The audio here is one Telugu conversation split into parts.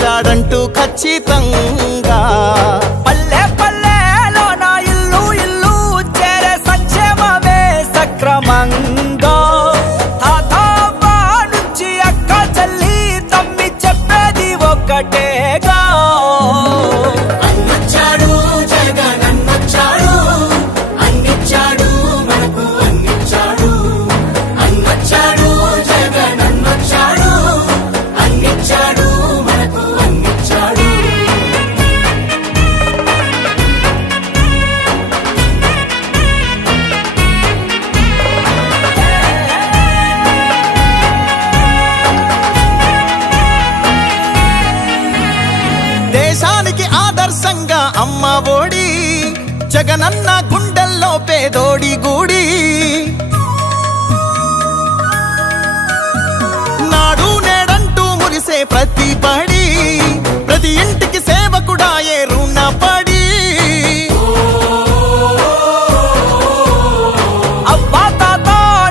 అన్నొచ్చాడంటూ ఖచ్చితంగా పల్లె పల్లెలో నా ఇల్లు ఇల్లు చేరే సంక్షేమమే సక్రమంగా తాతవ్వ నుంచి అక్క చెల్లి తమ్మి చెప్పేది ఒక్కటేగా అన్నొచ్చాడు జగన్ అన్నొచ్చాడు అన్నిచ్చాడు మనకు అన్నిచ్చాడు అన్నొచ్చాడు జగన్ అన్నొచ్చాడు అన్నిచ్చాడు మనకు అన్నిచ్చాడు దేశానికి ఆదర్శంగా అమ్మ ఒడి జగనన్న గుండెల్లో పేదోడి గుడి నాడు నేడంటూ మురిసే ప్రతి పడి ప్రతి ఇంటికి సేవకుడాయే రుణపడి అవ్వా తాత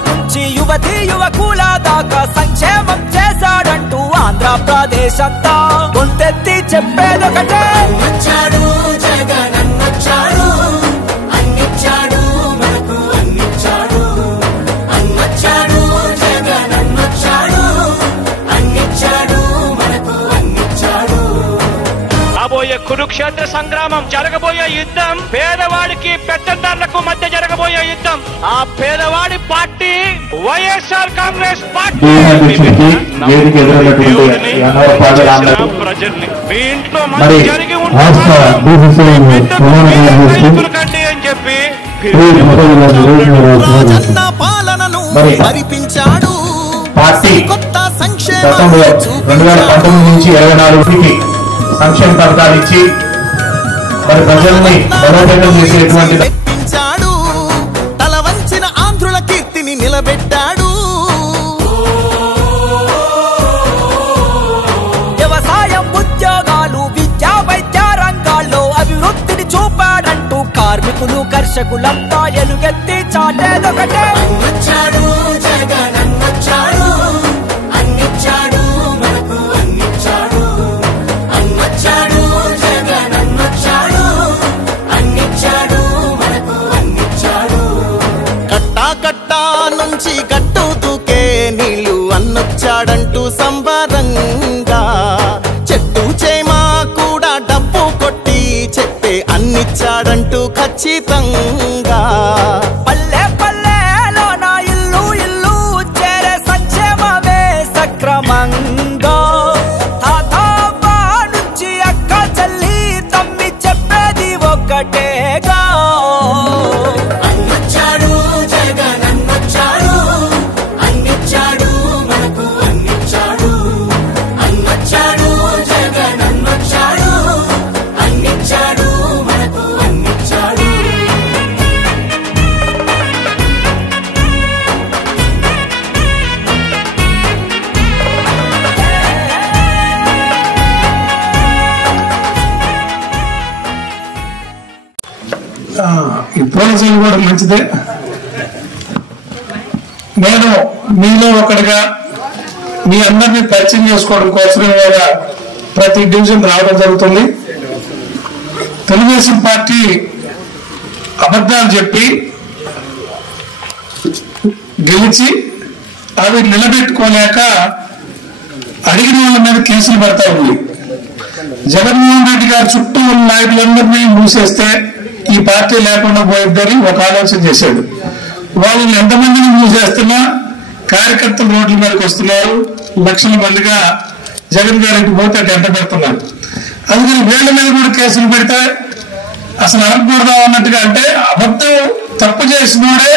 నుంచి యువతి యువకుల దాకా సంక్షేమం చేశాడంటూ ఆంధ్రప్రదేశ్ అంతా గొంతెత్తి చెప్పేదొకటే అన్నొచ్చాడు జగన్ అన్నొచ్చాడు అన్నిచ్చాడు మనకు అన్నిచ్చాడు అన్నొచ్చాడు జగన్ అన్నొచ్చాడు అన్నిచ్చాడు మనకు అన్నిచ్చాడు రాబోయే కురుక్షేత్ర సంగ్రామం జరగబోయే యుద్ధం పేదవాడికి పెద్దందారులకు మధ్య జరగబోయే యుద్ధం ఆ పేదవాడి పార్టీ వైఎస్ఆర్ కాంగ్రెస్ పార్టీ ప్రజల్ని మీ ఇంట్లో మంచి జరిగి ఉంటుంది అని చెప్పి పాలనను పరిపించాడు పార్టీ కొత్త సంక్షేమ 2019 నుంచి 24కి సంక్షేమ పథకాలు ఇచ్చి మరి ప్రజల్ని బలోపేతం చేసేటువంటి మెప్పించాడు తల వంచిన ఆంధ్రుల కీర్తిని నిలబెట్టాడు వ్యవసాయం ఉద్యోగాలు విద్యా వైద్య రంగాల్లో అభివృద్ధిని చూపాడంటూ కార్మికులు కర్షకులంతా ఎలుగెత్తి చాటేదొకటే అన్నొచ్చాడు జగన్ అన్నొచ్చాడు అన్నిచ్చాడు మనకు అన్నిచ్చాడు అన్నొచ్చాడు జగన్ అన్నొచ్చాడు అన్నిచ్చాడు మనకు అన్నిచ్చాడు కట్టా కట్టా నుంచి గట్టు దూకే నీళ్లు అన్నొచ్చాడంటూ సంబరంగా చెట్టు చేమా కూడా డబ్బు కొట్టి చెప్పే అన్నిచ్చాడంటూ ఖచ్చితంగా పల్లె పల్లెలో నా ఇల్లు ఇల్లు చేరే సంక్షేమమే సక్రమంగా తాతవ్వ నుంచి అక్క చెల్లి తమ్మి చెప్పేది ఒక్కటేగా అన్నొచ్చాడు జగన్ అన్నొచ్చాడు అన్నిచ్చాడు మనకు అన్నిచ్చాడు అన్నొచ్చాడు జగన్ అన్నొచ్చాడు అన్నిచ్చాడు మనకు అన్నిచ్చాడు ఈ పోలీసులు కూడా మంచిదే. నేను మీలో ఒకటిగా మీ అందరినీ పరిచయం చేసుకోవడం కోసమే కూడా ప్రతి డివిజన్ రావడం జరుగుతుంది. తెలుగుదేశం పార్టీ అబద్ధాలు చెప్పి గెలిచి అవి నిలబెట్టుకోలేక అడిగిన వాళ్ళ మీద కేసులు పెడతా ఉంది. జగన్మోహన్ రెడ్డి గారు చుట్టూ ఉన్న నాయకులందరినీ మూసేస్తే ఈ పార్టీ లేకుండా పోయిద్దని ఒక ఆలోచన చేశాడు. వాళ్ళని ఎంతమందిని మూసేస్తున్నా కార్యకర్తలు రోడ్ల మీదకి వస్తున్నారు. లక్షల మందిగా జగన్ గారికి పోతే ఎంట పెడుతున్నారు. అందుకని వీళ్ళ మీద కూడా కేసులు పెడితే అసలు అనకూడదా అన్నట్టుగా, అంటే అబద్ధం తప్పు చేసినోడే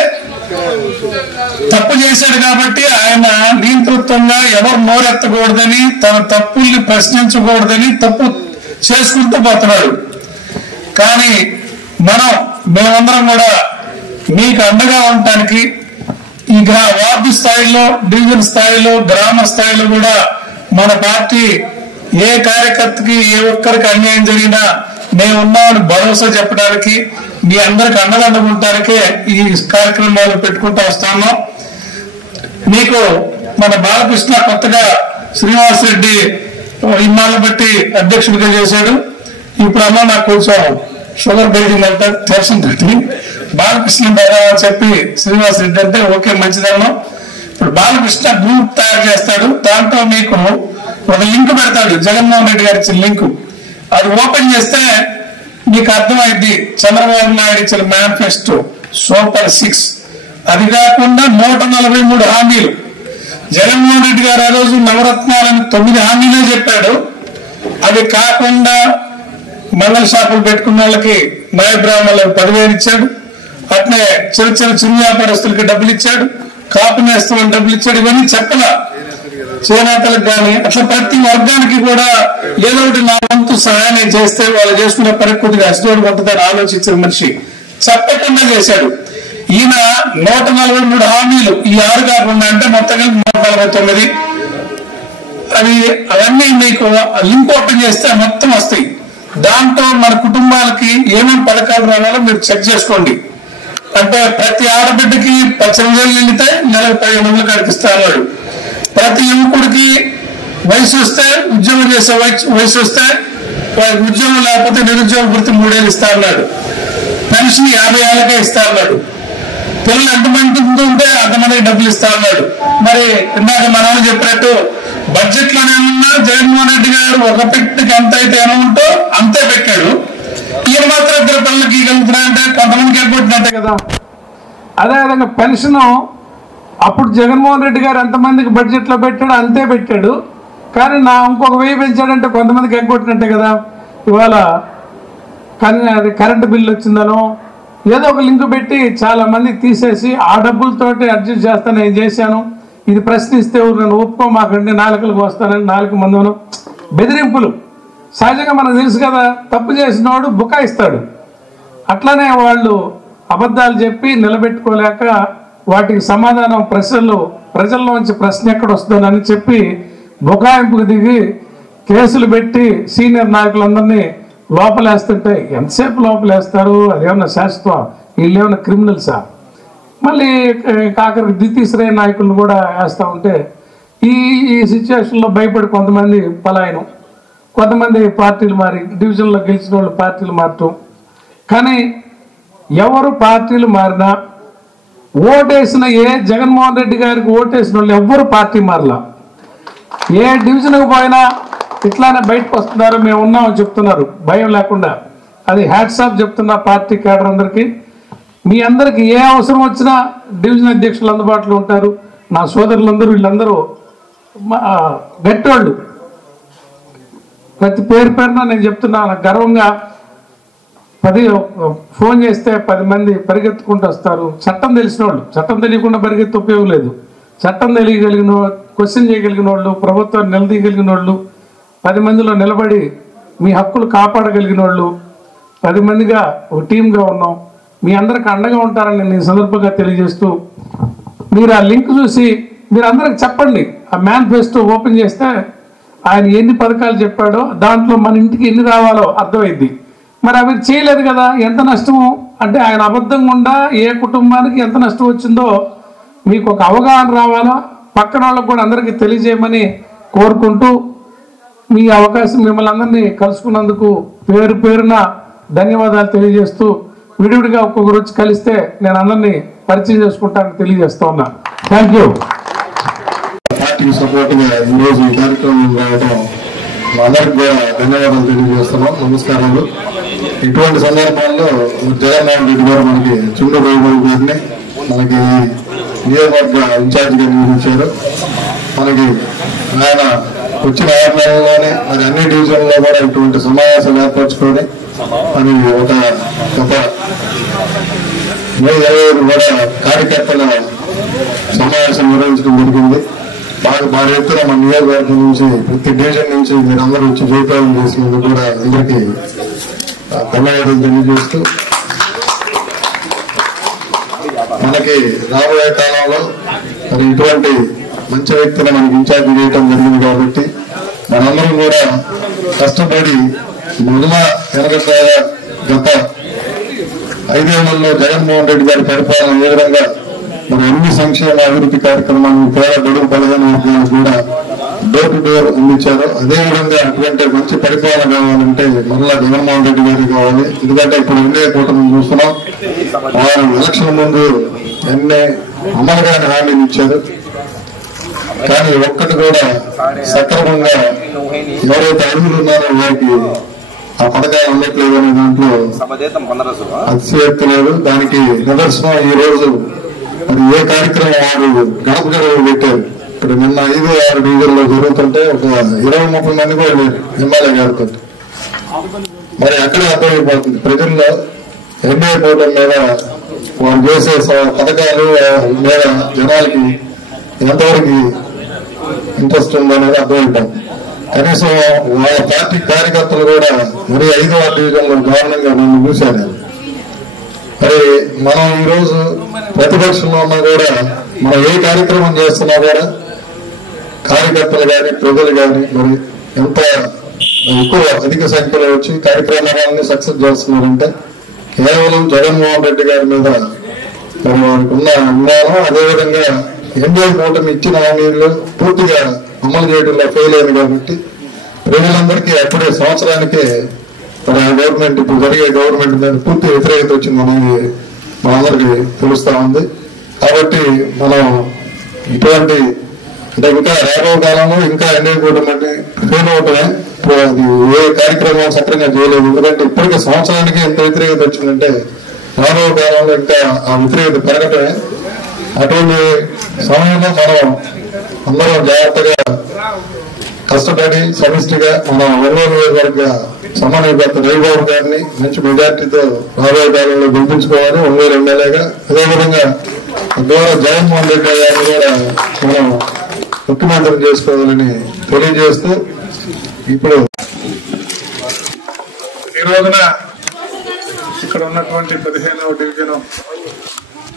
తప్పు చేశాడు కాబట్టి ఆయన నియంతృత్వంగా ఎవరు నోరెత్తకూడదని, తన తప్పుల్ని ప్రశ్నించకూడదని తప్పు చేసుకుంటూ పోతున్నాడు. కానీ మేమందరం కూడా మీకు అండగా ఉండటానికి ఈ వార్డు స్థాయిలో, డివిజన్ స్థాయిలో, గ్రామ స్థాయిలో కూడా మన పార్టీ ఏ కార్యకర్తకి ఏ ఒక్కరికి అన్యాయం జరిగినా మేమున్నామని భరోసా చెప్పడానికి, మీ అందరికి అండగా ఉండటానికే ఈ కార్యక్రమాలు పెట్టుకుంటూ వస్తాము. మీకు మన బాలకృష్ణ కొత్తగా శ్రీనివాస్ రెడ్డి ఇన్నాళ్ళ బట్టి అధ్యక్షుడిగా చేశాడు. ఇప్పుడన్నా నాకు కొంచెం షుగర్ పెరిగింది అంటే తెలిసింది. బాలకృష్ణ అని చెప్పి శ్రీనివాస్ రెడ్డి అంటే ఓకే మంచిదన్నా. ఇప్పుడు బాలకృష్ణ గ్రూప్ తయారు చేస్తాడు. దాంట్లో మీకు ఒక లింక్ పెడతాడు, జగన్మోహన్ రెడ్డి గారి ఇచ్చిన లింక్. అది ఓపెన్ చేస్తే మీకు అర్థమైంది చంద్రబాబు నాయుడు ఇచ్చిన మేనిఫెస్టో సూపర్ 6. అది కాకుండా 143 హామీలు. జగన్మోహన్ రెడ్డి గారు ఆ రోజు నవరత్నాలని 9 హామీలే చెప్పాడు. అవి కాకుండా మంగళ షాపులు పెట్టుకున్న వాళ్ళకి న్యాయ బ్రాహ్మణులకు 10,000 ఇచ్చాడు. అట్నే చిన్న వ్యాపారస్తులకి డబ్బులు ఇచ్చాడు, కాపు నేస్తామని డబ్బులు ఇచ్చాడు. ఇవన్నీ చెప్పలా చేనేతలకు కానీ అట్లా ప్రతి వర్గానికి కూడా ఏదో ఒకటి నా వంతు సహాయం చేస్తే వాళ్ళు చేసుకునే పని కొద్దిగా అసిడోడు కొంతదాన్ని ఆలోచించిన మనిషి చెప్పకుండా చేశాడు. ఈయన 143 హామీలు, ఈ 6 కాకుండా అంటే మొత్తంగా 149. అవన్నీ మీకు లింక్ ఓపెన్ చేస్తే మొత్తం వస్తాయి. దాంతో మన కుటుంబాలకి ఏమేమి పథకాలు రావాలో మీరు చెక్ చేసుకోండి. అంటే ప్రతి ఆడబిడ్డకి 18,000 నిండితే నెలకు 15,000 కనిపిస్తా అన్నాడు. ప్రతి యువకుడికి వయసు వస్తే ఉద్యోగం చేసే వయసు వస్తే ఉద్యోగం లేకపోతే నిరుద్యోగ వృత్తి 3 ఏళ్ళు ఇస్తా అన్నాడు. పెన్షన్ 50 ఏళ్ళకే ఇస్తా అన్నాడు. పిల్లలు ఎంతమంది ఉంటే అంతమందికి డబ్బులు ఇస్తా అన్నాడు. మరి ఇందాక మన వాళ్ళు చెప్పినట్టు బడ్జెట్ లోనేమన్నా జగన్మోహన్ రెడ్డి గారు ఒక పెట్టికి ఎంత అయితే అమౌంట్ అంతే పెట్టాడు. ఈయన మాత్రం 2 పిల్లలకి ఇవ్వగలుగుతున్నాయంటే కొంతమందికి ఎగ్గొట్టినట్టే కదా. అదేవిధంగా పెన్షన్ అప్పుడు జగన్మోహన్ రెడ్డి గారు ఎంతమందికి బడ్జెట్ లో పెట్టాడు అంతే పెట్టాడు. కానీ ఇంకొక 1000 పెంచాడంటే కొంతమందికి ఎగ్గొట్టినట్టే కదా. ఇవాళ కరెంటు బిల్లు వచ్చిందనో ఏదో ఒక లింక్ పెట్టి చాలా మంది తీసేసి ఆ డబ్బులతోటి అడ్జస్ట్ చేస్తాను, నేను చేశాను, ఇది ప్రశ్నిస్తే నన్ను ఒప్పుకోమాకండి, నాలుకలకు వస్తానని 4 మందిను బెదిరింపులు. సహజంగా మనకు తెలుసు కదా, తప్పు చేసినవాడు బుకాయిస్తాడు. అట్లానే వాళ్ళు అబద్ధాలు చెప్పి నిలబెట్టుకోలేక వాటికి సమాధానం ప్రజల్లోంచి ప్రశ్న ఎక్కడ వస్తుందని చెప్పి బుకాయింపుకు దిగి కేసులు పెట్టి సీనియర్ నాయకులందరినీ లోపలేస్తుంటే ఎంతసేపు లోపలేస్తారు? అదేమన్నా శాశ్వతం? వీళ్ళు ఏమన్నా క్రిమినల్సా? మళ్ళీ ఆఖరికి ద్వితీయ శ్రేణి నాయకులను కూడా వేస్తూ ఉంటే ఈ సిచ్యువేషన్లో భయపడి కొంతమంది పలాయనం, కొంతమంది పార్టీలు మారి డివిజన్లో గెలిచిన వాళ్ళు పార్టీలు మారటం. కానీ ఎవరు పార్టీలు మారినా ఓటేసిన జగన్మోహన్ రెడ్డి గారికి ఓటేసిన వాళ్ళు ఎవ్వరు పార్టీ మారలా. ఏ డివిజన్కి పోయినా ఇట్లానే బయటకు వస్తున్నారు, మేము ఉన్నామని చెప్తున్నారు భయం లేకుండా. అది హ్యాట్స్ ఆఫ్ చెప్తున్నా పార్టీ క్యాడర్ అందరికీ. మీ అందరికి ఏ అవసరం వచ్చినా డివిజన్ అధ్యక్షులు అందుబాటులో ఉంటారు. నా సోదరులందరూ వీళ్ళందరూ గట్టోళ్ళు. ప్రతి పేరున నేను చెప్తున్నా, నాకు గర్వంగా ఫోన్ చేస్తే 10 మంది పరిగెత్తుకుంటూ వస్తారు. చట్టం తెలిసిన వాళ్ళు, చట్టం తెలియకుండా పరిగెత్తి ఉపయోగం లేదు. చట్టం తెలియగలిగిన క్వశ్చన్ చేయగలిగిన వాళ్ళు, ప్రభుత్వాన్ని నిలదీయగలిగిన వాళ్ళు, 10 మందిలో నిలబడి మీ హక్కులు కాపాడగలిగిన వాళ్ళు 10 మందిగా ఒక టీమ్గా ఉన్నాం. మీ అందరికి అండగా ఉంటారని నేను సందర్భంగా తెలియజేస్తూ, మీరు ఆ లింక్ చూసి మీరు అందరికి చెప్పండి. ఆ మేనిఫెస్టో ఓపెన్ చేస్తే ఆయన ఎన్ని పథకాలు చెప్పాడో దాంట్లో మన ఇంటికి ఎన్ని రావాలో అర్థమైంది. మరి అవి చేయలేదు కదా, ఎంత నష్టము అంటే ఆయన అబద్ధం గుండా ఏ కుటుంబానికి ఎంత నష్టం వచ్చిందో మీకు ఒక అవగాహన రావాలో పక్కన వాళ్ళకు కూడా అందరికీ తెలియజేయమని కోరుకుంటూ, మీ అవకాశం మిమ్మల్ని అందరినీ కలుసుకున్నందుకు పేరున ధన్యవాదాలు తెలియజేస్తూ, విడివిడిగా ఒక్కొక్క రోజు కలిస్తే నేను అందరినీ పరిచయం చేసుకుంటానని తెలియజేస్తా ఉన్నా. Thank you. పార్టీకి సపోర్ట్గా ఈరోజు ఈ కార్యక్రమం రావడం అందరికి కూడా ధన్యవాదాలు తెలియజేస్తున్నాం. నమస్కారాలు. ఇటువంటి సందర్భాల్లో జగన్మోహన్ రెడ్డి గారు మనకి చుండబాబు గారిని మనకి నియోజకవర్గ ఇన్ఛార్జిగా నియమించారు. మనకి ఆయన వచ్చిన 6 నెలల్లోనే మరి అన్ని డివిజన్లో కూడా ఇటువంటి సమావేశాలు ఏర్పరచుకొని మరి ఒక 25 కూడా కార్యకర్తల సమావేశం నిర్వహించడం జరిగింది. బాగా ఎత్తున మన నియోజకవర్గం నుంచి ప్రతి డివిజన్ నుంచి మీరు అందరూ వచ్చి జయప్రదం చేసినందుకు కూడా అందరికీ ధన్యవాదాలు తెలియజేస్తూ, మనకి రాబోయే కాలంలో మరి ఇటువంటి మంచి వ్యక్తిని మనకి ఇన్ఛార్జ్ చేయటం జరిగింది కాబట్టి మనందరం కూడా కష్టపడి గత 5 ఏళ్లలో జగన్మోహన్ రెడ్డి గారి పరిపాలన ఏ విధంగా మరి అన్ని సంక్షేమ అభివృద్ధి కార్యక్రమాలను పేద బడుగు బలహీన వర్గాలకు కూడా డోర్ టు డోర్ అందించారో అదేవిధంగా అటువంటి మంచి పరిపాలన కావాలంటే మరలా జగన్మోహన్ రెడ్డి గారు కావాలి. ఎందుకంటే ఇప్పుడు ఎన్డీఏ కూటమి చూస్తున్నాం, వారు ఎలక్షన్ ముందు ఎన్నే అమలు కాని హామీలు ఇచ్చారు. కానీ ఒక్కటి కూడా సక్రమంగా ఎవరైతే అర్హులు ఉన్నారో వారికి ఆ పథకాలు ఉండట్లేదు అనే దాంట్లో అతిశయోక్తి లేదు. దానికి నిదర్శనం ఈ రోజు మరి ఏ కార్యక్రమం వారు గడప గడప పెట్టారు. ఇప్పుడు నిన్న 5-6 డివిజన్లో జరుగుతుంటే ఒక 20-30 మంది కూడా లేరు ఎమ్మెల్యే గారితో. మరి అక్కడే అర్థమైపోతుంది ప్రజల్లో ఎన్డీఏ కూటమి మీద వారు చేసే పథకాలు మీద జనాలకి ఎంతవరకు ఇంట్రెస్ట్ ఉందనేది అర్థమైపోతుంది. కనీసం వాళ్ళ పార్టీ కార్యకర్తలు కూడా మరి 5వ డివిజన్లో దారుణంగా నన్ను చూశారు. మరి మనం ఈరోజు ప్రతిపక్షంలో ఉన్నా కూడా మనం ఏ కార్యక్రమం చేస్తున్నా కూడా కార్యకర్తలు కానీ ప్రజలు కానీ మరి ఎంత ఎక్కువ అధిక సంఖ్యలో వచ్చి కార్యక్రమాలన్నీ సక్సెస్ చేస్తున్నారంటే కేవలం జగన్మోహన్ రెడ్డి గారి మీద మరి వారికి ఉన్న అభిమానం, అదేవిధంగా ఎన్డీఏ కూటమి ఇచ్చిన హామీలు పూర్తిగా అమలు చేయడంలో ఫెయిల్ అయింది. కాబట్టి ప్రజలందరికీ అప్పుడే సంవత్సరానికే మరి ఆ గవర్నమెంట్ ఇప్పుడు జరిగే గవర్నమెంట్ మీద పూర్తి వ్యతిరేకత వచ్చిందనేది మనందరికీ తెలుస్తా ఉంది. కాబట్టి మనం ఇటువంటి అంటే ఇంకా రాబో కాలంలో ఇంకా ఎన్డీఏ కూటమి ఫెయిల్ అవుతాయి. అది ఏ కార్యక్రమం సక్రంగా చేయలేదు. ఎందుకంటే ఇప్పటికే సంవత్సరానికి ఎంత వ్యతిరేకత వచ్చిందంటే రాబో కాలంలో ఇంకా ఆ వ్యతిరేకత పెరగటమే. అటువంటి సమయంలో మనం అందరం జాగ్రత్తగా కష్టపడి సమిష్టిగా మన ఒంగోలు నియోజకవర్గ సమన్వయకర్త రవిబాబు గారిని మంచి మెజార్టీతో రాబోయే కాలంలో గెలిపించుకోవాలి ఒంగోలు ఎమ్మెల్యేగా. అదేవిధంగా ద్వారా జగన్మోహన్ రెడ్డి గారిని కూడా మనం ముఖ్యమంత్రి చేసుకోవాలని తెలియజేస్తూ ఇప్పుడు ఈ రోజున ఇక్కడ ఉన్నటువంటి 15వ డివిజన్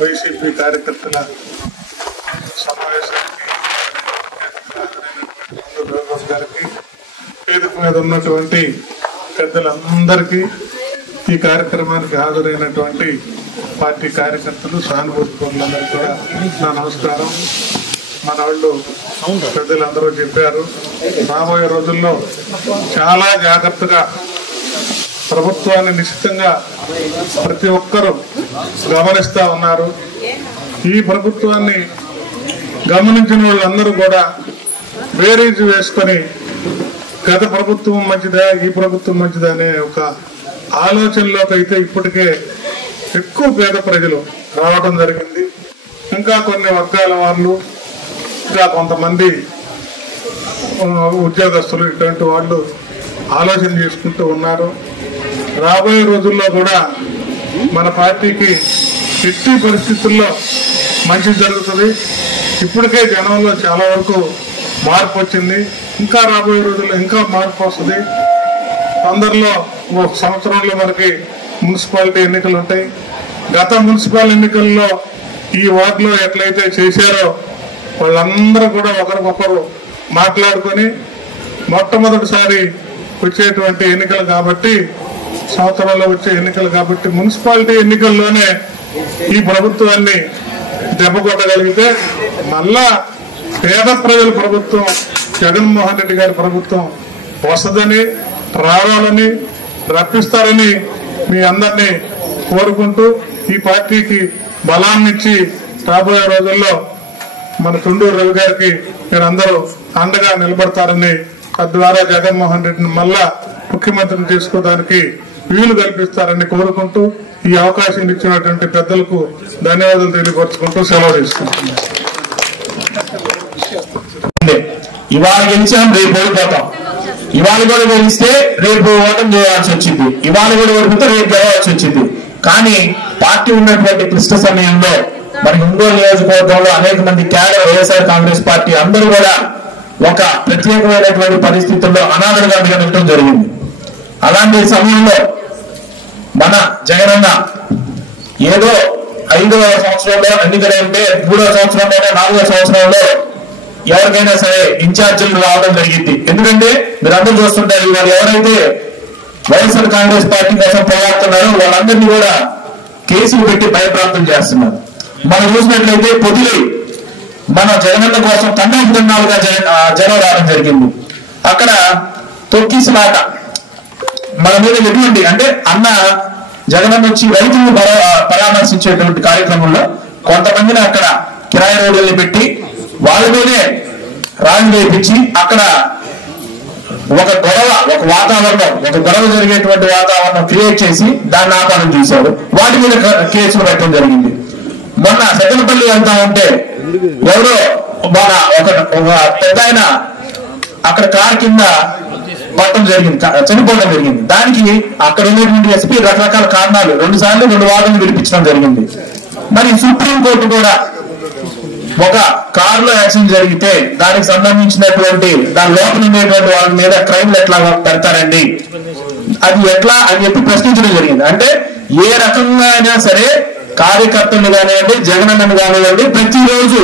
వైసీపీ కార్యకర్తల సమావేశానికి గారికి వేదిక మీద ఉన్నటువంటి పెద్దలందరికీ ఈ కార్యక్రమానికి హాజరైనటువంటి పార్టీ కార్యకర్తలు సానుభూతి పనులందరికీ కూడా నా నమస్కారం. మన వాళ్ళు పెద్దలందరూ చెప్పారు, రాబోయే రోజుల్లో చాలా జాగ్రత్తగా ప్రభుత్వాన్ని నిశ్చితంగా ప్రతి ఒక్కరూ గమనిస్తా ఉన్నారు. ఈ ప్రభుత్వాన్ని గమనించిన వాళ్ళందరూ కూడా బేరీజ్ వేసుకొని గత ప్రభుత్వం మంచిదా ఈ ప్రభుత్వం మంచిదా అనే ఒక ఆలోచనలోకి అయితే ఇప్పటికే ఎక్కువ పేద ప్రజలు రావడం జరిగింది. ఇంకా కొన్ని వర్గాల వాళ్ళు, ఇంకా కొంతమంది ఉద్యోగస్తులు ఇటువంటి వాళ్ళు ఆలోచన చేసుకుంటూ ఉన్నారు. రాబోయే రోజుల్లో కూడా మన పార్టీకి ఎట్టి పరిస్థితుల్లో మంచి జరుగుతుంది. ఇప్పటికే జనంలో చాలా వరకు మార్పు వచ్చింది. ఇంకా రాబోయే రోజుల్లో ఇంకా మార్పు వస్తుంది. తొందరలో ఒక సంవత్సరంలో మనకి మున్సిపాలిటీ ఎన్నికలు ఉంటాయి. గత మున్సిపల్ ఎన్నికల్లో ఈ వార్డులో ఎట్లయితే చేశారో వాళ్ళందరూ కూడా ఒకరికొకరు మాట్లాడుకొని మొట్టమొదటిసారి వచ్చేటువంటి ఎన్నికలు కాబట్టి, సంవత్సరంలో వచ్చే ఎన్నికలు కాబట్టి మున్సిపాలిటీ ఎన్నికల్లోనే ఈ ప్రభుత్వాన్ని దెబ్బ కొట్టగలిగితే మళ్ళా పేద ప్రజల ప్రభుత్వం జగన్మోహన్ రెడ్డి గారి ప్రభుత్వం వస్తుందని, రావాలని, రప్పిస్తారని మీ అందరినీ కోరుకుంటూ ఈ పార్టీకి బలాన్నిచ్చి రాబోయే రోజుల్లో మన తుండూరు రవి గారికి మీరందరూ అండగా నిలబడతారని, తద్వారా జగన్మోహన్ రెడ్డిని మళ్ళా ముఖ్యమంత్రిని చేసుకోవడానికి వీలు కల్పిస్తారని కోరుకుంటూ ఈ అవకాశం ఇచ్చినటువంటి పెద్దలకు ధన్యవాదాలు తెలియపరుచుకుంటూ సెలవు తీసుకుంటున్నాను. ఇవాళ గెలిచాం, రేపు ఓడిపోతాం. ఇవాళ కూడా గెలిస్తే రేపు ఓటమి చేయాల్సి వచ్చింది, ఇవాళ కూడా ఓడిపోతే రేపు గెలవాల్సి వచ్చింది. కానీ పార్టీ ఉన్నటువంటి క్లిష్ట సమయంలో మరి ఒంగోలు నియోజకవర్గంలో అనేక మంది క్యాడర్ వైఎస్ఆర్ కాంగ్రెస్ పార్టీ అందరూ కూడా ఒక ప్రత్యేకమైనటువంటి పరిస్థితుల్లో అనాథలుగా మిగలడం జరిగింది. అలాంటి సమయంలో మన జగనన్న ఏదో 5వ సంవత్సరంలో ఎన్నికలంటే 3వ సంవత్సరంలోనే 4వ సంవత్సరంలో ఎవరికైనా సరే ఇన్ఛార్జీలు రావడం జరిగింది. ఎందుకంటే మీరందరూ చూస్తుంటారు, ఇవాళ ఎవరైతే వైఎస్ఆర్ కాంగ్రెస్ పార్టీ కోసం పోరాడుతున్నారో వాళ్ళందరినీ కూడా కేసులు పెట్టి భయప్రాంతం చేస్తున్నారు. మనం చూసినట్లయితే పొదిలి మన జగనన్న కోసం తండాలుగా జనం రావడం జరిగింది. అక్కడ తొక్కిసలాట మన మీద ఎటువంటి అంటే అన్న జగనన్న వచ్చి రైతులను పరామర్శించేటువంటి కార్యక్రమంలో కొంతమందిని అక్కడ కిరాయి రోడ్లని పెట్టి వాళ్ళ మీదే రాజు వేయించి అక్కడ ఒక గొడవ జరిగేటువంటి వాతావరణం క్రియేట్ చేసి దాన్ని ఆపాలని చూశారు. వాటి మీద కేసులు పెట్టడం జరిగింది. మొన్న సెకండపల్లి వెళ్తా ఉంటే ఎవరో మన ఒక పెద్ద ఆయన అక్కడ కారు కింద పట్టడం జరిగింది, చనిపోవడం జరిగింది. దానికి అక్కడ ఉన్నటువంటి ఎస్పీ రకరకాల కారణాలు 2 సార్లు 2 వాదనలు వినిపించడం జరిగింది. మరి సుప్రీంకోర్టు కూడా ఒక కారులో యాక్సిడెంట్ జరిగితే దానికి సంబంధించినటువంటి దాని లోపల ఉండేటువంటి వాళ్ళ మీద క్రైమ్లు ఎట్లా పెడతారండి, అది ఎట్లా అని చెప్పి ప్రశ్నించడం జరిగింది. అంటే ఏ రకంగా అయినా సరే కార్యకర్తలు కానివ్వండి, జగనన్నను కానివ్వండి, ప్రతిరోజు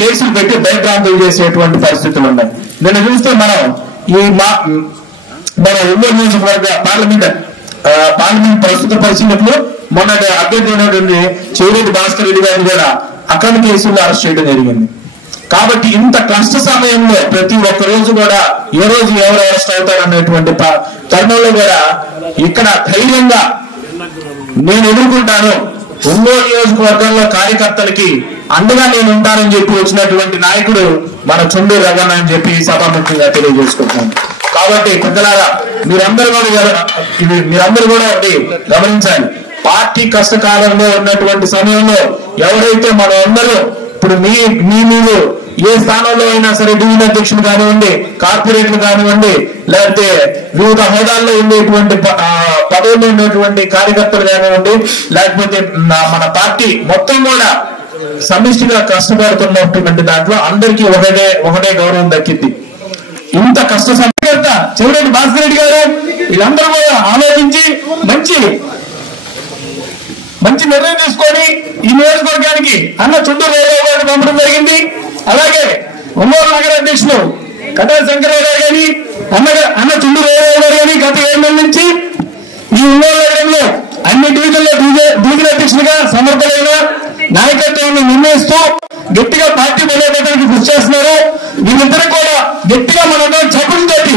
కేసులు పెట్టి భయభ్రాంతులు చేసేటువంటి పరిస్థితులు ఉన్నాయి. నిన్న చూస్తే మనం మన ఒంగోలు నియోజకవర్గ పార్లమెంట్ ప్రస్తుత పరిస్థితుల్లో మొన్న అభ్యర్థి అయినటువంటి చెవిరెడ్డి భాస్కర్ రెడ్డి గారిని కూడా అక్రమ కేసుల్లో అరెస్ట్ చేయడం జరిగింది. కాబట్టి ఇంత కష్ట సమయంలో ప్రతి ఒక్క రోజు కూడా ఏ రోజు ఎవరు అరెస్ట్ అవుతారనేటువంటి తరుణంలో కూడా ఇక్కడ ధైర్యంగా నేను ఎదుర్కొంటాను, ఒంగోలు నియోజకవర్గంలో కార్యకర్తలకి అండగా నేను ఉంటానని చెప్పి వచ్చినటువంటి నాయకుడు మన చుండూరు రవణ అని చెప్పి సభాముఖంగా తెలియజేసుకుంటున్నాను. కాబట్టి పెద్దలారా మీరందరూ కూడా గమనించాలి. పార్టీ కష్టకాలంలో ఉన్నటువంటి సమయంలో ఎవరైతే మనం అందరూ ఇప్పుడు మీరు ఏ స్థానంలో అయినా సరే డివిజన్ అధ్యక్షులు కానివ్వండి, కార్పొరేట్లు కానివ్వండి, లేకపోతే వివిధ హోదాల్లో ఉండేటువంటి పదవుల్లో ఉన్నటువంటి కార్యకర్తలు కానివ్వండి, లేకపోతే మన పార్టీ మొత్తం కూడా సమిష్టిగా కష్టపడుతున్నటువంటి దాంట్లో అందరికీ ఒకటే గౌరవం దక్కింది. ఇంత కష్ట సమయకర్త చెవిరెడ్డి భాస్కర్ రెడ్డి గారు వీళ్ళందరూ కూడా ఆలోచించి మంచి నిర్ణయం తీసుకొని ఈ నియోజకవర్గానికి అన్న చుండూరు గారిని పంపడం జరిగింది. అలాగే ఒంగోలు నగర అధ్యక్షులు కటా శంకరరావు గారి అన్న చుండూరు గారు కానీ గత 7 నెలల నుంచి ఈ ఒంగోలు నగరంలో అన్ని డివిజన్లో డివిజన్ అధ్యక్షులుగా సమర్థమైన నాయకత్వాన్ని నిర్ణయిస్తూ గట్టిగా పార్టీ బలోపేతానికి కృషి చేస్తున్నారు. వీళ్ళిద్దరూ కూడా గట్టిగా మనందరం చప్పట్లు తోటి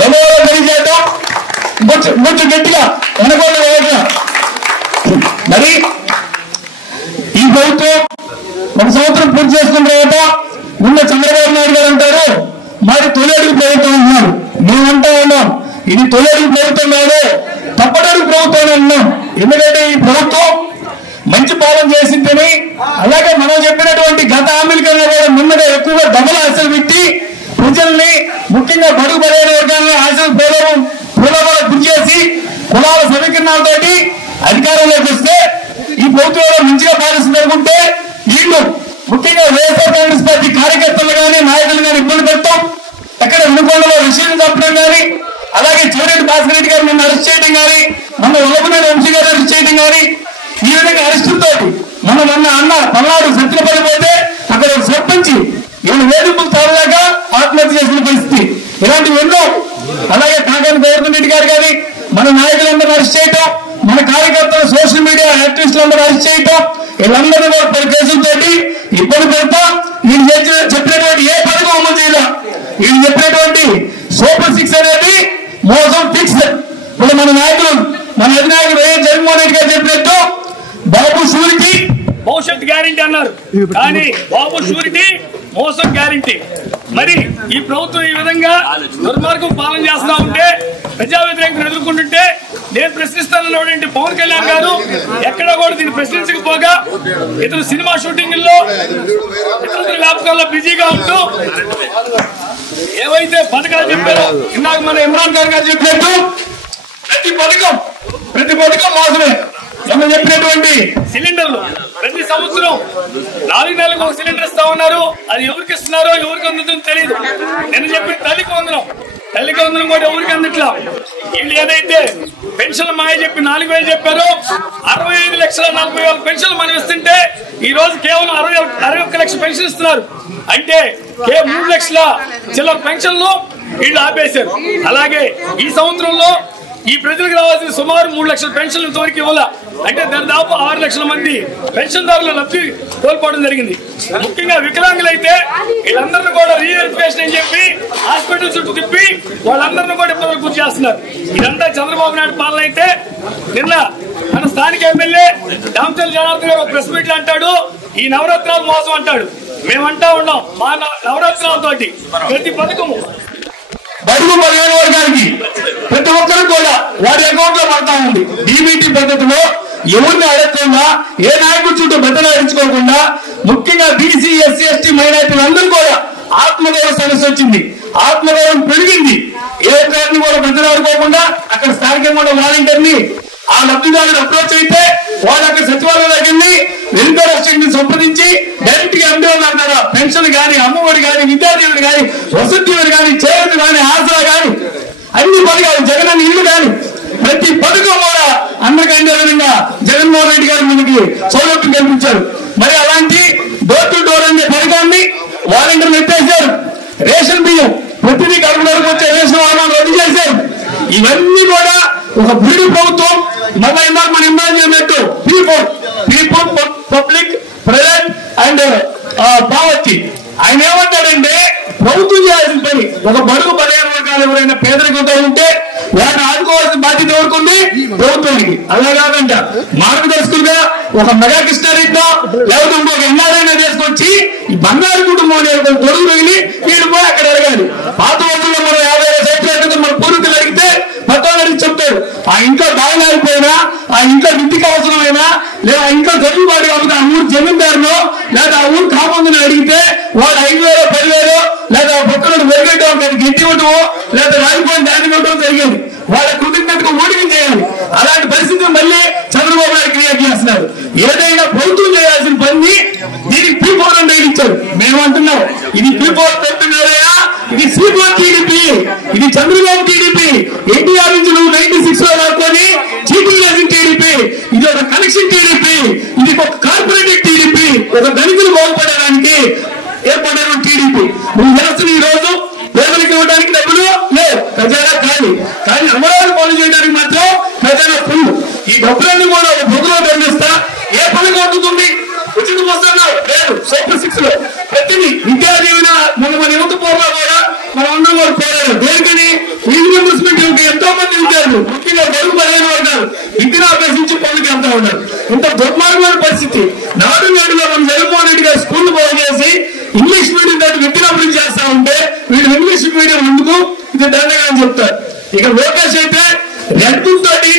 ధన్యవాదాలు తెలియజేయడం కొంచెం గట్టిగా వెనకొండ వేయగా. మరి ఈ ప్రభుత్వం 1 సంవత్సరం పూర్తి చేసుకున్న తర్వాత ఉన్న చంద్రబాబు నాయుడు గారు అంటారు మరి తొలి అడుగు ప్రభుత్వం అన్నారు. మేమంటా ఉన్నాం ఇది తొలి అడుగు ప్రభుత్వం కాదు, తప్పటడుగు ప్రభుత్వం అన్నాం. ఎందుకంటే ఈ ప్రభుత్వం మంచి పాలన చేసిందని, అలాగే మనం చెప్పినటువంటి గత హామీల కన్నా కూడా ముందుగా ఎక్కువగా డబుల్ ఆశలు పెట్టి ప్రజల్ని ముఖ్యంగా బడుగు బలైన వర్గాలను ఆశలు ప్రలోభాలకు గురి చేసి కులాల సమీకరణాలతోటి అధికారంలోకి వస్తే ఈ ప్రభుత్వంలో మంచిగా పాలిస్తుంది అనుకుంటే వీళ్ళు ముఖ్యంగా వైఎస్ఆర్ కాంగ్రెస్ పార్టీ కార్యకర్తలు కానీ నాయకులు కానీ ఇబ్బంది పెడతాం. ఎక్కడ వినుకొండలో రషీద్ చంపడం కానీ, అలాగే చెవిరెడ్డి భాస్కర్ రెడ్డి గారు నిన్ను అరెస్ట్ చేయడం కానీ, మన ఉల్లపనేని వంశీ గారు అరెస్ట్ చేయడం కానీ, ఈ విధంగా అరెస్టులతో మొన్న అన్న పల్నాడు సత్యపడిపోతే అక్కడ సర్పంచి వీళ్ళు వేధింపులు తాగలేక ఆత్మహత్య చేసిన పరిస్థితి. ఇలాంటివి ఎన్నో. అలాగే కాకాని గోవర్ధన్ రెడ్డి గారు కానీ మన నాయకులందరూ అరెస్ట్ చేయటం, మన కార్యకర్తలు సోషల్ మీడియా యాక్టివిస్టులందరూ అరెస్ట్ చేయటం, వీళ్ళందరూ కూడా 10 కేసులతో ఇబ్బంది పెడతా వీళ్ళు చెప్పినటువంటి ఏ పథకం అమలు చేయాల, వీళ్ళు చెప్పినటువంటి సూపర్ 6 అనేది మోసం ఫిక్స్. ఇప్పుడు మన అధినాయకుడు జగన్మోహన్ రెడ్డి గారు చెప్పినట్టు బాబు షూరిటీ భవిష్యత్ గ్యారంటీ అన్నారు, కానీ బాబు షూరిటీ మోసం గ్యారంటీ. మరి ఈ ప్రభుత్వం ఈ విధంగా దుర్మార్గం పాలన చేస్తా ఉంటే, ప్రజా వ్యతిరేకతను ఎదుర్కొంటుంటే నేను ప్రశ్నిస్తానన్నటువంటి పవన్ కళ్యాణ్ గారు ఎక్కడా కూడా దీన్ని ప్రశ్నించకపోగా ఇతను సినిమా షూటింగ్లో ఇతర వ్యాపకాల్లో బిజీగా ఉంటూ ఏవైతే పథకాలు చెప్పారో ఇందాక మన ఇమ్రాన్ ఖాన్ గారు చెప్పినట్టు ప్రతి పథకం మోసమే. మనం చెప్పినటువంటి సిలిండర్లు ప్రతి సంవత్సరం 4 నెలలకు ఒక సిలిండర్ ఇస్తా ఉన్నారు. అది ఎవరికి ఇస్తున్నారో ఎవరికి అందుతుందో తెలియదు. నేను చెప్పిన తల్లికి వందనం కూడా ఎవరికి అందట్లా. వీళ్ళు ఏదైతే పెన్షన్ మాయ చెప్పి 4,000 చెప్పారో 65,40,000 పెన్షన్లు మనం ఇస్తుంటే ఈ రోజు కేవలం 61 లక్షల పెన్షన్ ఇస్తున్నారు. అంటే 3 లక్షల చిల్లర పెన్షన్లు వీళ్ళు ఆపేశారు. అలాగే ఈ సంవత్సరంలో ఈ ప్రజలకు రావాల్సిన సుమారు 3 లక్షల పెన్షన్లు ఇంతవరకు ఇవ్వాల. అంటే దాదాపు 6 లక్షల మంది పెన్షన్దారుల లబ్ధి కోల్పోవడం జరిగింది. ముఖ్యంగా వికలాంగులైతే వీళ్ళందరినీ కూడా రీవెరిఫికేషన్ అని చెప్పి హాస్పిటల్ చుట్టూ తిప్పి వాళ్ళందరినీ కూడా ఇబ్బందులు గురి చేస్తున్నారు. ఇదంతా చంద్రబాబు నాయుడు పాలన అయితే నిన్న మన స్థానిక ఎమ్మెల్యే దామచర్ల జనార్దన్ గారు ప్రెస్ మీట్లు అంటాడు ఈ నవరత్నాలు మోసం అంటాడు. మేమంటా ఉన్నాం మా నవరత్నాలతోటి ప్రతి పథకము బడుగు బలహీన వర్గానికి ప్రతి ఒక్కరు కూడా వారి అకౌంట్ లో పడతా ఉంది. డీబీటీ పద్ధతిలో ఎవరిని అడగకుండా ఏ నాయకుడు చుట్టూ బెత్తలాడించుకోకుండా ముఖ్యంగా బీసీ ఎస్సీ ఎస్టీ మైనార్టీలు అందరూ కూడా ఆత్మగౌరవ సమస్య వచ్చింది. ఆత్మగౌరవం పెరిగింది. ఏ ఒక్కరిని కూడా బెత్తలాడుకోకుండా అక్కడ స్థానికంగా ఉన్న వాలంటీర్ని ఆ లబ్ధిదారుడు అప్రోచ్ అయితే వాళ్ళు అక్కడ సచివాలయంలోకి వెళ్ళి వెల్ఫేర్ అసిస్టెంట్ సంప్రదించి డైరెక్ట్ గా ఎండి అన్నారా పెన్షన్ కానీ అమ్మఒడి కానీ విద్యార్థులు కానీ వసతి కానీ చేయూత కానీ ఆసరా కానీ అన్ని పథకాలు జగన్ ఇల్లు కానీ ప్రతి పథకం కూడా అందరికీ అందే విధంగా జగన్మోహన్ రెడ్డి గారు మనకి సౌలభ్యం కల్పించారు. మరి అలాంటి డోర్ టు డోర్ అనే పథకాన్ని వాలంటీర్లు ఎత్తేసారు. రేషన్ బియ్యం ప్రతిదీ కడుపులోకి వచ్చే రేషన్ వాహనాలు రద్దు చేశారు. ఇవన్నీ కూడా ఒక బీడీ ప్రభుత్వం మళ్ళీ ఇందాక మనం ఇమ్మాజిన్ చేసినట్టు people public private and poverty ఆయన ఏమంటాడంటే ప్రభుత్వం చేయాల్సిన పని ఒక బడుగు బలహీన వర్గాలు ఎవరైనా పేదరికంతో ఉంటే వారిని ఆదుకోవాల్సిన బాధ్యత ఎవరుకుంది ప్రభుత్వానికి. అలా కాదంట మార్గదర్శకులుగా ఒక మెగా కృష్ణారెడ్డి లేకపోతే ఇంకొక ఎన్ఆర్ఐనా తీసుకొచ్చి ఈ బంగారు కుటుంబం అనే గొడుగు మిగిలి వీళ్ళు పోయి అక్కడ అడగాలి. పాత రోజుల్లో మనం 50 సంవత్సరాల మన పూర్వీకులు అడిగితే పట్టణానికి చెప్తారు ఆ ఇంట్లో బాగా అయిపోయినా ఆ ఇంట్లో విద్యకు అవసరమైనా లేదా ఆ ఇంట్లో చదువుబాటు కాకపోతే ఆ ఊరు జమీందారును లేదా ఆ ఊరు కామందుని అడిగితే వాడు 5,000 10,000 లేదా పక్కన వెరగడం గట్టి ఉండవు లేదా రాలిపోయిన దాన్ని ఉండడం జరిగేది. వాళ్ళ కృతజ్ఞతకు ఓడికం చేయాలి. అలాంటి పరిస్థితులు మళ్ళీ చంద్రబాబు నాయుడు క్రియేట్ చేస్తున్నారు. ఏదైనా ప్రభుత్వం చేయాల్సిన పని దీనికి P4 అని ఇచ్చారు. మేము అంటున్నాం ఇది P4 పెడుతున్నారయ్యా, ఇది C4 టీడీపీ, ఇది చంద్రబాబు టీడీపీ. ఎన్టీఆర్ నుంచి నువ్వు 96 లో రాకొని చీటింగ్ చేసిన టీడీపీ, ఇది ఒక కనెక్షన్ టీడీపీ, ఇది ఒక కార్పొరేటివ్ టీడీపీ, ఒక ధనికులు బాగుపడడానికి ఏర్పడిన టీడీపీ. నువ్వు చేస్తున్న ఈ రోజు పేదలకు ఇవ్వడానికి డబ్బులు లేవు, ప్రజా ఖాళీ. కానీ అమరావతి పనులు చేయడానికి మాత్రం ప్రజల ఫుల్. ఈ డబ్బులన్నీ కూడా ఒక బుద్ధులో తరలిస్తా ఏ పనికి అవుతుంది? ఉచిత వస్తున్నావు లేదు, సూపర్ 6 లో ప్రతిదీ విద్యాదీవన మన యువత పూర్వం కూడా మనం అందరం కూడా కోరారు. దేనికని రీఇంబర్స్మెంట్ ఎంతో మంది విద్యార్థులు ముఖ్యంగా బడుగు బలహీన వర్గాలు విద్యను అభ్యసించి పనులకు వెళ్తా ఉన్నారు. ఇంత దుర్మార్గమైన పరిస్థితి. నాడు నేడులో మన జగన్మోహన్ రెడ్డి గారు స్కూల్ బాగు చేసి ఇంగ్లీష్ మీడియం తోటి విద్యను అభివృద్ధి చేస్తా ఉంటే వీళ్ళు ఇంగ్లీష్ మీడియం ఎందుకు ఇది దండగా అని చెప్తారు. ఇక లోకేష్ అయితే తోటి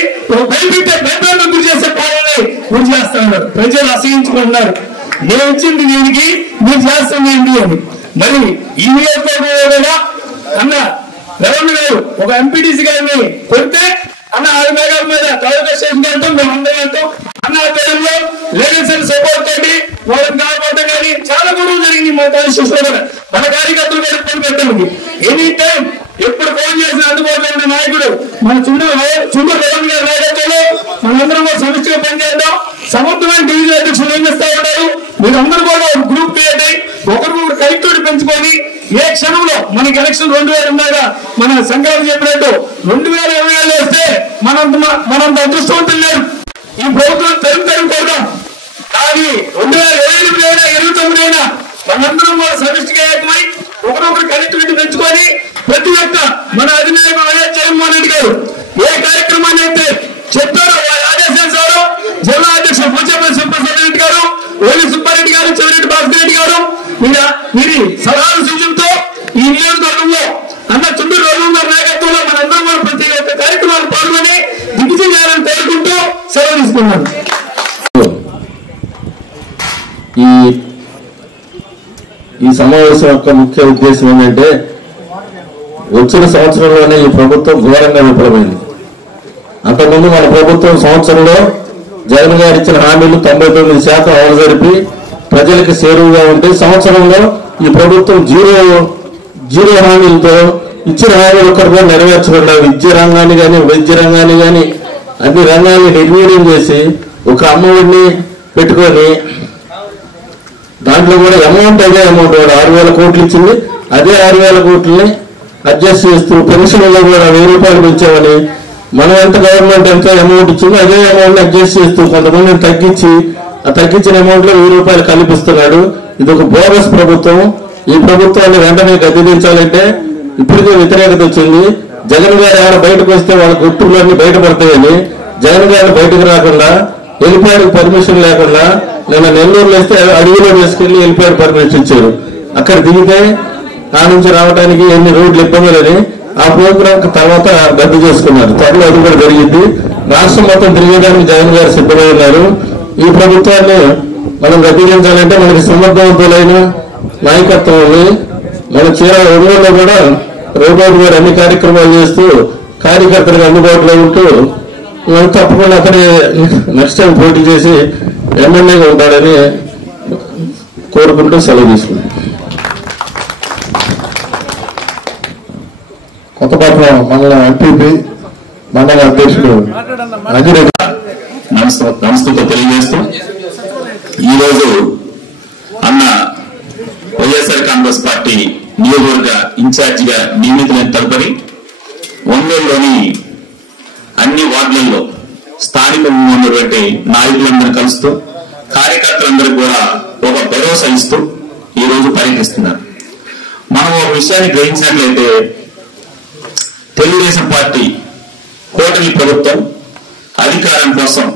భయపెట్టే భయపడ గురి చేసే పాలనని గురి చేస్తా ఉన్నారు. ప్రజలు అసహించుకుంటున్నారు. నేను వచ్చింది దీనికి మీరు చేస్తుంది ఏంటి అని. మరి ఈ నియోజకవర్గంలో కూడా అన్న రవణ గారు ఒక ఎంపీటీసీ గారిని కొడితే అన్న 6 మేఘాల మీద తాలూకా స్టేషన్ వెళ్తాం, మేము అందరం వెళ్తాం అన్న పేరులో లేడీస్ అండ్ సపోర్ట్ తోటి వాళ్ళని కాపాడటం కానీ చాలా గొడవలు జరిగింది. మన కాన్స్టిట్యూషన్ కూడా మన కార్యకర్తలు మీద ఫోన్ పెట్టండి. ఎనీ టైం ఎప్పుడు ఫోన్ చేసిన అందుబాటులో ఉన్న నాయకుడు మన చుండూరు రవణ్ గారి నాయకత్వంలో మనందరం కూడా సమిష్టిగా పనిచేద్దాం. సమర్థమైన డివిజన్ అధ్యక్షులు నియమిస్తా ఉన్నారు. మీరందరూ కూడా గ్రూప్ క్రియేట్ అయ్యి ఒకరికొకరు కనెక్టివిటీ పెంచుకొని ఏ క్షణంలో మనకి ఎలక్షన్ 2000 ఉన్నాగా మన సంక్రాంతి చెప్పినట్టు 2020 వస్తే మనంత అదృష్టవంతులు లేరు. ఈ ప్రభుత్వం తరుము కొడదాం. కానీ 2028 అయినా 29 అయినా మనందరం కూడా సమిష్టిగా ఏకమై ఒకరొకరు కనెక్టివిటీ పెంచుకొని ప్రతి ఒక్క మన అధినాయకుడు వైఎస్ జగన్మోహన్ రెడ్డి గారు ఏ కార్యక్రమాన్ని అయితే చెప్పారో వారి ఆదేశానుసారం జిల్లా అధ్యక్షుడు పోచేపల్లి సుబ్రహ్మణ్య రెడ్డి గారు, ఓలి సుబ్బారెడ్డి గారు, చెవిరెడ్డి భాస్కర్ రెడ్డి గారు వీరి సలహాలు సూచనతో ఈ నియోజకవర్గంలో అన్న చుండూరు రవణ్ గారి నాయకత్వంలో మనందరం కూడా ప్రతి ఒక్క కార్యక్రమాలు పాల్గొని దిగ్విజయం చేయాలని కోరుకుంటూ సెలవు తీసుకున్నాను. ఈ సమావేశం యొక్క ముఖ్య ఉద్దేశం ఏంటంటే వచ్చిన సంవత్సరంలోనే ఈ ప్రభుత్వం ఘోరంగా విఫలమైంది. అంతకుముందు మన ప్రభుత్వం సంవత్సరంలో జగన్ గారు ఇచ్చిన హామీలు 99% అమలు జరిపి ప్రజలకు చేరువుగా ఉంటే సంవత్సరంలో ఈ ప్రభుత్వం జీరో హామీలతో ఇచ్చిన హామీలు ఒక్కరు కూడా నెరవేర్చకుండా విద్య రంగాన్ని కానీ వైద్య రంగాన్ని కానీ అన్ని రంగాన్ని నిర్వీర్యం చేసి ఒక అమ్మఒడిని పెట్టుకొని దాంట్లో కూడా అమౌంట్ అదే అమౌంట్ 6,000 కోట్లు ఇచ్చింది. అదే 6,000 కోట్లని అడ్జస్ట్ చేస్తూ పెన్షన్లో కూడా 1000 రూపాయలు పెంచామని మనం ఎంత గవర్నమెంట్ ఎంత అమౌంట్ ఇచ్చిందో అదే అమౌంట్ అడ్జస్ట్ చేస్తూ కొంతమందిని తగ్గించి ఆ తగ్గించిన అమౌంట్ లో 1000 రూపాయలు కల్పిస్తున్నాడు. ఇది ఒక బోగస్ ప్రభుత్వం. ఈ ప్రభుత్వాన్ని వెంటనే గద్దెదించాలంటే ఇప్పటికే వ్యతిరేకత వచ్చింది. జగన్ గారు ఎవరు బయటకు వస్తే వాళ్ళ గుట్టులన్నీ బయటపడతాయని జగన్ గారిని బయటకు రాకుండా హెలిప్యాడ్కి పర్మిషన్ లేకుండా నిన్న నెల్లూరులో వేస్తే అడవిలో వేసుకెళ్లి హెలిప్యాడ్ పర్మిషన్ ఇచ్చారు. అక్కడ దిగితే ఆ నుంచి రావడానికి ఎన్ని రోడ్లు ఇబ్బందులని ఆ ప్రోగ్రాం తర్వాత రద్దు చేసుకున్నారు. త్వరలో అది కూడా జరిగింది. రాష్ట్రం మొత్తం తిరిగేదానికి జగన్ గారు సిద్ధమై ఉన్నారు. ఈ ప్రభుత్వాన్ని మనం గద్దెదించాలంటే మనకి సమర్థవంతులైన నాయకత్వం ఉంది. మన ఒంగోలులో కూడా రోబోట్ గారు అన్ని కార్యక్రమాలు చేస్తూ కార్యకర్తలకు అందుబాటులో ఉంటూ తప్పకుండా అక్కడే నెక్స్ట్ టైం పోటీ చేసి ఎమ్మెల్యేగా ఉంటాడని కోరుకుంటూ సెలవు తీసుకుంటాం. కొత్తపట్నం మండల ఎంపీపీ మండల అధ్యక్షుడు అజిరెడ్డి నమస్తే తెలియజేస్తూ ఈరోజు అన్న వైఎస్ఆర్ కాంగ్రెస్ పార్టీ నియోజకవర్గ ఇన్ఛార్జిగా నియమితులైన తదుపరి ఒంగోలులోని అన్ని వార్డులలో స్థానికంగా ఉన్నటువంటి నాయకులందరూ కలుస్తూ కార్యకర్తలందరూ కూడా ఒక భరోసా ఇస్తూ ఈ రోజు పర్యటిస్తున్నారు. మనం ఒక విషయాన్ని గ్రహించినట్లయితే తెలుగుదేశం పార్టీ కూటమి ప్రభుత్వం అధికారం కోసం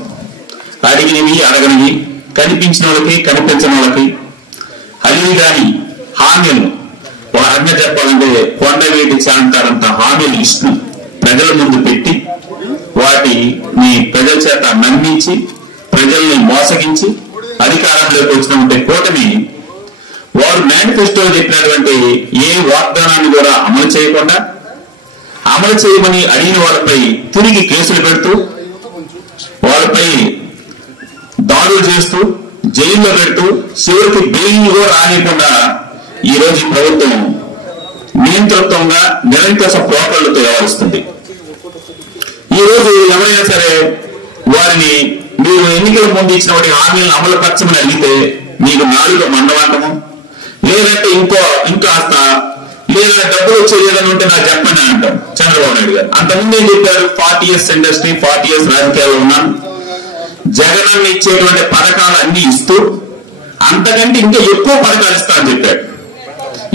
అడిగినవి అడగనివి కనిపించిన వాళ్ళకి కనిపించిన వాళ్ళకి అడిగి కాని హామీలను ఒక రకంగా చెప్పాలంటే కొండవీటి చాంతారంత హామీలు ఇస్తూ ప్రజల ముందు పెట్టి వాటిని ప్రజల చేత నమ్మించి ప్రజల్ని మోసగించి అధికారంలోకి వచ్చినటువంటి కూటమి వారు మేనిఫెస్టోలో చెప్పినటువంటి ఏ వాగ్దానాన్ని కూడా అమలు చేయకుండా అమలు చేయమని అడిగిన వాళ్ళపై తిరిగి కేసులు పెడుతూ వాళ్ళపై దాడులు చేస్తూ జైల్లో పెడుతూ చివరికి బెయిల్ కూడా రానియకుండా ఈ రోజు ప్రభుత్వం నియంతృత్వంగా నిరంకుశ పోకళ్లతో వ్యవహరిస్తుంది. ఈ రోజు ఎవరైనా సరే వారిని మీరు ఎన్నికల ముందు ఇచ్చినటువంటి హామీలను అమలు పరచమని అడిగితే మీకు నాలుగు మండవాటము లేదంటే ఇంకా లేదా డబ్బులు వచ్చేది ఏదైనా ఉంటే నాకు చెప్పండి అని అంటాం చంద్రబాబు నాయుడు గారు. అంతకుముందు ఏం చెప్పారు? 40 years ఇండస్ట్రీ, 40 years రాజకీయాల్లో ఉన్నాను, జగనన్న ఇచ్చేటువంటి పథకాలు అన్ని ఇస్తూ అంతకంటే ఇంకా ఎక్కువ పథకాలు ఇస్తా అని చెప్పాడు.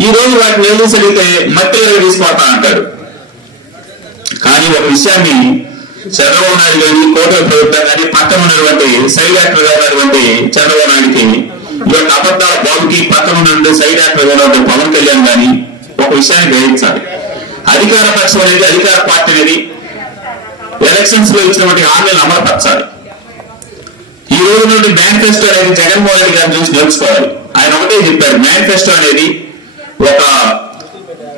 ఈ రోజు వాటిని నిలదీసడిగితే మట్టి తీసుకోతా అంటాడు. కానీ ఒక విషయాన్ని చంద్రబాబు నాయుడు గారి కోటల ప్రభుత్వం కానీ పక్కన ఉన్నటువంటి సైడ్ యాక్టర్ గారి చంద్రబాబు నాయుడికి ఈ యొక్క అబద్ధాల బాబుకి పక్కన ఉన్నటువంటి సైడ్ యాక్టర్ గారు పవన్ కళ్యాణ్ గాని ఒక విషయాన్ని గ్రహించాలి. అధికార పక్షం అనేది అధికార పార్టీ అనేది ఎలక్షన్స్ లో ఇచ్చినటువంటి హామీలను అమలుపరచాలి. ఈ రోజు నుండి మేనిఫెస్టో అనేది జగన్మోహన్ రెడ్డి గారిని చూసి నేర్చుకోవాలి. ఆయన ఒకటే చెప్పారు, మేనిఫెస్టో అనేది ఒక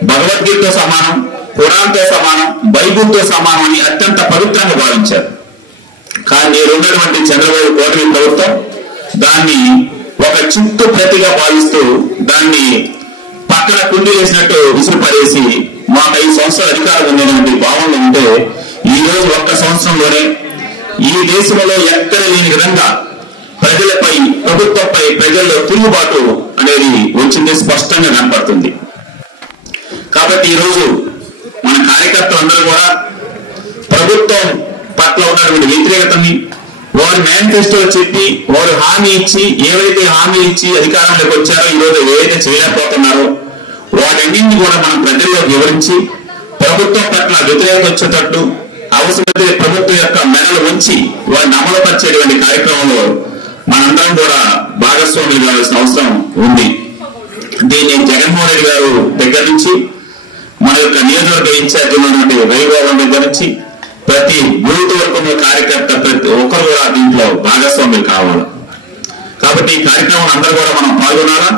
భగవద్గీతతో సమానం, ఖురాన్తో సమానం, బైబుల్తో సమానం అని అత్యంత పవిత్రంగా భావించారు. కానీ నేరున్నటువంటి చంద్రబాబు కూటమి ప్రభుత్వం దాన్ని ఒక చుట్టూ ప్రతిగా భావిస్తూ దాన్ని పక్కన కుండి వేసినట్టు విసురు పడేసి మాకు 5 సంవత్సరాల అధికారం ఉండేటువంటి భావనలో ఉంటే ఈ రోజు ఒక్క సంవత్సరంలోనే ఈ దేశంలో ఎక్కడ లేని విధంగా ప్రజలపై ప్రభుత్వంపై ప్రజల్లో తిరుగుబాటు అనేది వచ్చింది స్పష్టంగా కనపడుతుంది. కాబట్టి ఈ రోజు మన కార్యకర్తలందరూ కూడా ప్రభుత్వం పట్ల ఉన్నటువంటి వ్యతిరేకతని వారు మేనిఫెస్టో చెప్పి వారు హామీ ఇచ్చి ఏవైతే హామీ ఇచ్చి అధికారంలోకి వచ్చారో ఈ రోజు ఏవైతే చేయలేకపోతున్నారో వాటన్నింటినీ కూడా మనం ప్రజల్లో వివరించి ప్రభుత్వం పట్ల వ్యతిరేకత వచ్చేటట్టు అవసరమైతే ప్రభుత్వం యొక్క మెడలు ఉంచి వారిని అమలుపరిచేటువంటి కార్యక్రమంలో మనందరం కూడా భాగస్వాములు కావాల్సిన అవసరం ఉంది. దీన్ని జగన్మోహన్ రెడ్డి గారు దగ్గర నుంచి మన యొక్క నియోజకవర్గ ఇన్ఛార్జీలు ఉన్నటువంటి వైభవం దగ్గర నుంచి ప్రతి బూత్ వరకు కార్యకర్త ప్రతి ఒక్కరు కూడా దీంట్లో భాగస్వాములు కావాలి. కాబట్టి ఈ కార్యక్రమం అందరూ కూడా మనం పాల్గొనాలా.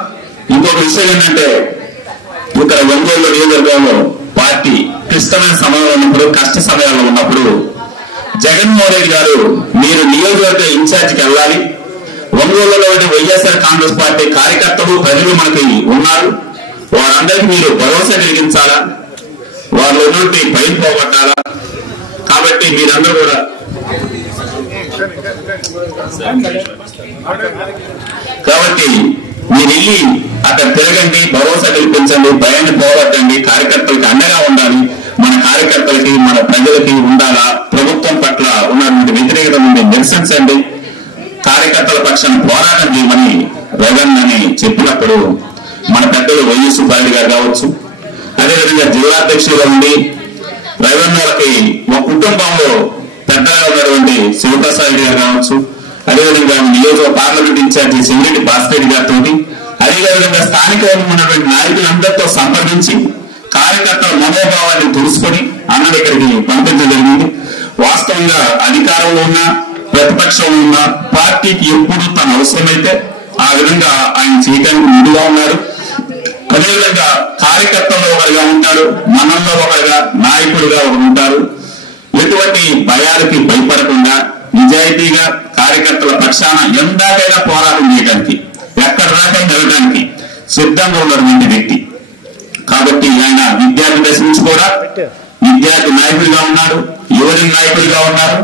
ఇంకొక విషయం ఏంటంటే ఇక్కడ ఒంగోలు నియోజకవర్గంలో పార్టీ క్లిష్టమైన సమయంలో ఉన్నప్పుడు, కష్ట సమయాల్లో ఉన్నప్పుడు జగన్మోహన్ రెడ్డి గారు మీరు నియోజకవర్గ ఇన్ఛార్జికి వెళ్ళాలి, ఒంగోలులో వైఎస్ఆర్ కాంగ్రెస్ పార్టీ కార్యకర్తలు ప్రజలు మనకి ఉన్నారు, వారందరికీ మీరు భరోసా కలిగించాలా, వాళ్ళు ఉన్నటువంటి భయం పోగొట్టాలా. కాబట్టి మీరందరూ కూడా కాబట్టి మీరు వెళ్ళి అక్కడ తిరగండి, భరోసా కల్పించండి, భయాన్ని పోగొట్టండి, కార్యకర్తలకి అండగా ఉండాలి. మన కార్యకర్తలకి మన ప్రజలకి ఉండాలా. మీద ఉండి నిరసించండి, కార్యకర్తల పక్షాన పోరాటం చేయమని రగన్ అని చెప్పినప్పుడు మన పెద్దలు వైఎస్ సుబ్బారెడ్డి గారు కావచ్చు, అదేవిధంగా జిల్లా అధ్యక్షులుగా ఉండి రవీంద్రకి ఒక కుటుంబంలో పెద్దగా ఉన్నటువంటి శివప్రసాద్ గారు కావచ్చు, అదేవిధంగా నియోజక పార్లమెంట్ ఇన్ఛార్జి సింగిరెడ్డి భాస్కర్ గారితో, అదేవిధంగా స్థానికంగా ఉన్నటువంటి నాయకులందరితో సంప్రదించి కార్యకర్తల మనోభావాన్ని తెలుసుకొని అన్నది ఇక్కడికి పంపించడం జరిగింది. వాస్తవంగా అధికారంలో ఉన్న ప్రతిపక్షంలో ఉన్న పార్టీకి ఎప్పుడు తన అవసరమైతే ఆ విధంగా ఆయన చేయడానికి ముందుగా ఉన్నారు. అదేవిధంగా కార్యకర్తల్లో ఒకరిగా ఉంటారు, మనంలో ఒకరిగా నాయకులుగా ఒకరు ఉంటారు. ఎటువంటి భయాలకి భయపడకుండా నిజాయితీగా కార్యకర్తల పక్షాన ఎందాకైనా పోరాటం చేయడానికి, ఎక్కడ దాకా వెళ్ళడానికి సిద్ధంగా ఉన్నటువంటి వ్యక్తి. కాబట్టి ఆయన విద్యార్థి దశ నుంచి కూడా విద్యార్థి నాయకుడిగా ఉన్నారు, యువజన నాయకుడిగా ఉన్నారు.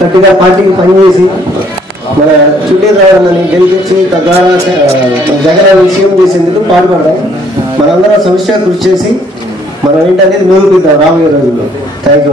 గట్టిగా పార్టీకి పనిచేసి మన చుట్టూరావాలని గెలిపించి తద్వారా జగన్ సీఎం చేసేందుకు పాటుపడదాం. మనందరం సమిష్టిగా కృషి చేసి మనం ఏంటనేది నిరూపిద్దాం రాబోయే రోజుల్లో. Thank you.